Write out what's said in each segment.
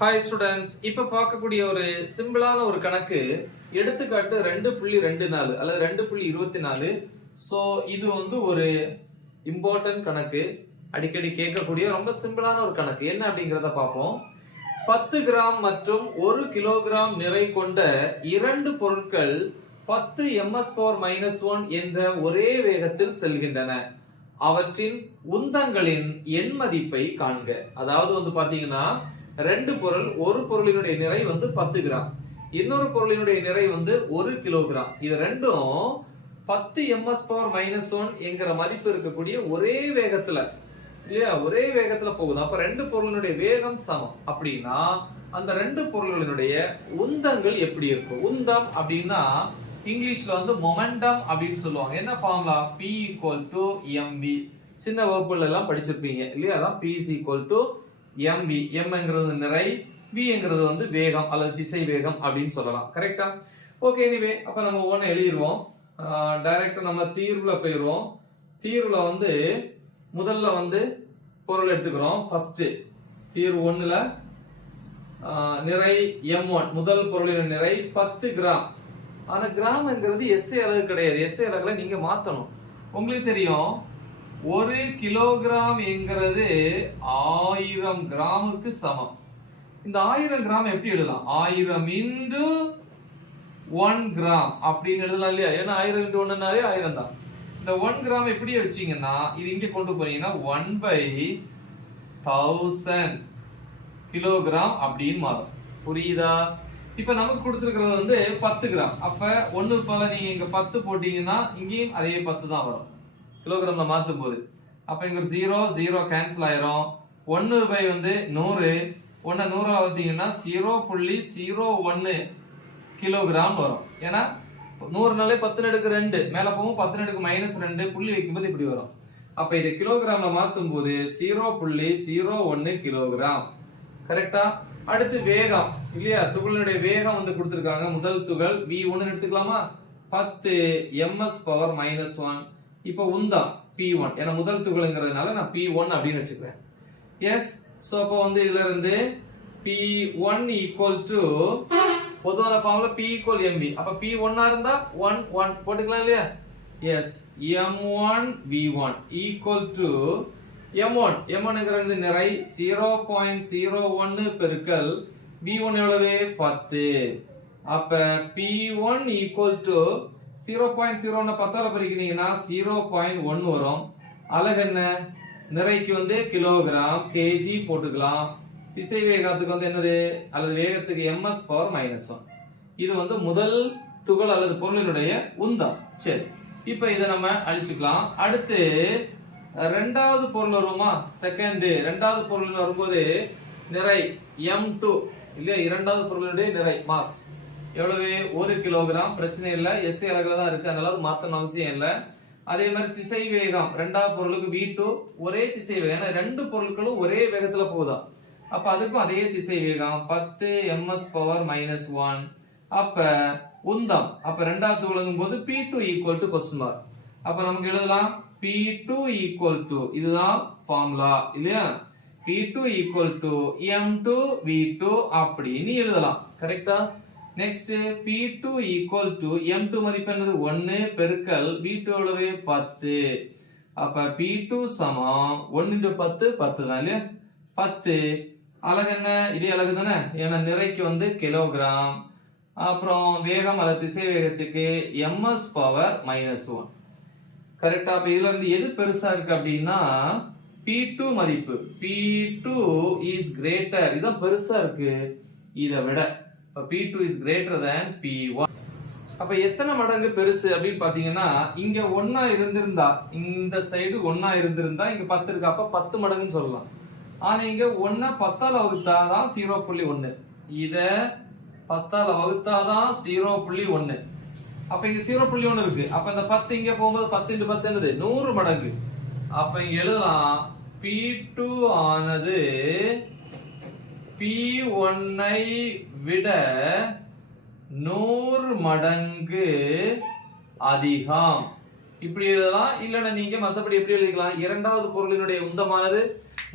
Hi students, இப்ப பார்க்கக்கூடிய ஒரு சிம்பிளான ஒரு கணக்கு. எடுத்துக்காட்டு 2.24 அல்லது 2.24. சோ இது ஒரு இம்பார்ட்டன்ட் கணக்கு, அடிக்கடி கேட்கக்கூடிய ரொம்ப சிம்பிளான ஒரு கணக்கு. என்ன அப்படிங்கறத பார்ப்போம். 10 கிராம் மற்றும் 1 கிலோகிராம் நிறை கொண்ட இரண்டு பொருட்கள் 10 ms/-1 என்ற ஒரே வேகத்தில் செல்கின்றன. அவற்றின் உந்தங்களின் எண் மதிப்பை காண்க. அதாவது பாத்தீங்கன்னா, ரெண்டு பொருள், ஒரு பொருளினுடைய நிறை 10 கிராம், இன்னொரு பொருளினுடைய நிறை 1 கிலோகிராம். இது ரெண்டும் 10 ms/-1 என்கிற மதிப்பு இருக்கக்கூடிய ஒரே வேகத்துல, இல்லையா, ஒரே வேகத்துல போகுது. அப்ப ரெண்டு பொருளினுடைய வேகம் சமம் அப்படின்னா அந்த ரெண்டு பொருள்களினுடைய உந்தங்கள் எப்படி இருக்கும்? உந்தம் அப்படின்னா இங்கிலீஷ்ல மொமெண்டம் அப்படின்னு சொல்லுவாங்க. என்ன ஃபார்முலா? P = mv. சின்ன வகுப்புல எல்லாம் படிச்சிருப்பீங்க இல்லையா? அதான் P = mv. mங்கிறது நிறை, vங்கிறது வேகம் அல்லது திசை வேகம் அப்படின்னு சொல்லலாம். கரெக்டா? ஓகே, எனிவே அப்ப நம்ம ஒவ்வொன்னு எழுதிடுவோம். டைரக்டா நம்ம தீர்வுல போயிடுவோம். தீர்வுல முதல்ல பொருள் எடுத்துக்கிறோம். ஃபர்ஸ்ட் தீர்வு 1ல நிறை m1, முதல் பொருளின் நிறை 10 கிராம். ஆனா கிராம்ங்கிறது எஸ்ஐ அலகு கிடையாது. எஸ்ஐ அலகுல நீங்க மாத்தணும். உங்களுக்கு தெரியும், 1 கிலோகிராம் என்கிறது 1000 கிராமுக்கு சமம். இந்த 1000 கிராம் எப்படி எழுதலாம்? 1000 × 1 கிராம் அப்படின்னு எழுதலாம் இல்லையா? ஏன்னா 1000 × 1னாலே 1000 தான். இந்த 1 கிராம் எப்படியே வச்சீங்கன்னா, இது இங்க கொண்டு போனீங்கன்னா 1/1000 கிலோகிராம் அப்படின்னு மாறும். புரியுதா? இப்ப நமக்கு கொடுத்திருக்கிறது 10 கிராம். அப்ப 1 போல நீங்க இங்க 10 போட்டீங்கன்னா இங்கேயும் அதே 10 தான் வரும் கிலோகிராம்ல மாத்தும் போது. அப்ப இங்க 0 கேன்சல் ஆயிரும். 1/100, 1 100 ஆவீங்கன்னா 0.01 கிலோகிராம் வரும். ஏன்னா 100 10^2 மேல போகும், 10^-2 புள்ளி வைக்கும்போது இப்படி வரும். அப்ப இதை கிலோகிராம்ல மாத்தும் போது 0.01 கிலோகிராம். கரெக்டா? அடுத்து வேகம் இல்லையா? துகளினுடைய வேகம் கொடுத்திருக்காங்க. முதல் துகள் v1 எடுத்துக்கலாமா? 10 ms/-1. இப்ப உந்தம் p1, ஏன்னா முதல் துகள்ங்கிறதுனால நான் p1 அப்படின்னு வச்சுக்கிறேன். எஸ். சோ அப்ப இதுல இருந்து p1 = பொதுவான ஃபார்முலா P = mv. அப்ப p1 இருந்தா 1 1 போட்டுக்கலாம் இல்லையா? எஸ். m1 v1 = m1ங்கிறது நிறை 0.01 பெருக்கல் v1 எவ்வளவு? 10. அப்ப p1 = 0.01 10ஆல பெருக்கினீங்கன்னா 0.1 வரும். அலகு என்ன? நிறைக்கு கிலோகிராம், kg போட்டுக்கலாம். திசை வேகத்துக்கு என்னது அல்லது வேகத்துக்கு ms/-1. இது முதல் துகள் அல்லது பொருளினுடைய உந்தம். சரி, இப்ப இதை நம்ம அழிச்சுக்கலாம். அடுத்து ரெண்டாவது பொருள் வருமா? ரெண்டாவது பொருள் வரும்போது நிறை m2 இல்லையா? இரண்டாவது பொருளுடைய நிறை மாஸ் எவ்வளவு? 1 கிலோகிராம். பிரச்சனை இல்லை, எஸ்ஐ அலகுல தான் இருக்கு, அதனால மாத்தணும் அவசியம் இல்லை. அதே மாதிரி திசை வேகம் ரெண்டாவது பொருளுக்கு v2 ஒரே திசை வேகம். ஏன்னா ரெண்டு பொருட்களும் ஒரே வேகத்துல போகுதா, அப்ப அதுக்கும் அதே திசை வேகம் 10 ms/-1. அப்ப உந்தம், அப்ப ரெண்டாவது துகளுங்கும் போது p2 = அப்ப நமக்கு எழுதலாம் p2 = இதுதான் ஃபார்முலா இல்லையா? p2 = m2v2 அப்படின்னு எழுதலாம். கரெக்டா? நெக்ஸ்ட் p2 = m2 மதிப்பு என்னது? 1 பெருக்கல் v2 எவ்வளவு? 10. அப்ப p2 = 1 × 10 10 தான் இல்லையா? 10. அலகு என்ன? இதே அலகு தானே, ஏன்னா நிறைக்கு கிலோகிராம். அப்புறம் வேகம் அல்லது திசை வேகத்துக்கு ms/-1. கரெக்டா? அப்ப இதுல இருந்து எது பெருசா இருக்கு அப்படின்னா p2 மதிப்பு. p2 is greater, இதான் பெருசா இருக்கு இதை விட. p2 is greater than p1. அப்ப எத்தனை மடங்கு பெருசு அப்படின்னு பாத்தீங்கன்னா, இங்க 1 இருந்திருந்தா, இந்த சைடு 1 இருந்திருந்தா இங்க 10 இருக்கு, அப்ப 10 மடங்குன்னு சொல்லலாம். ஆனா இங்க 1 10ஆல வகுத்தாதான் 0.1, இத 10ஆல வகுத்தாதான் 0.1. அப்ப இங்க 0.1 இருக்கு. அப்ப இந்த 10 இங்க போகும்போது 10 × 10 என்னது? 100 மடங்கு. அப்ப இங்க எழுதலாம் p2 ஆனது p1 ஐ விட 100 மடங்கு அதிகம். இப்படி எழுதலாம். இல்லன்னா நீங்க மத்தபடி எப்படி எழுதிக்கலாம்? இரண்டாவது பொருளினுடைய உந்தமானது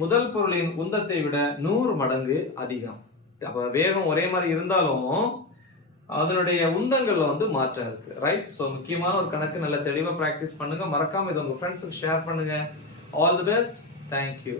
முதல் பொருளின் உந்தத்தை விட 100 மடங்கு அதிகம். அப்ப வேகம் ஒரே மாதிரி இருந்தாலும் அதனுடைய உந்தங்கள்ல வந்து மாற்றம் இருக்கு. ரைட்? ஸோ முக்கியமான ஒரு கணக்கு நல்ல தெளிவா பிராக்டிஸ் பண்ணுங்க. மறக்காம இது உங்க ஃப்ரெண்ட்ஸுக்கு ஷேர் பண்ணுங்க. All the best. தேங்க்யூ.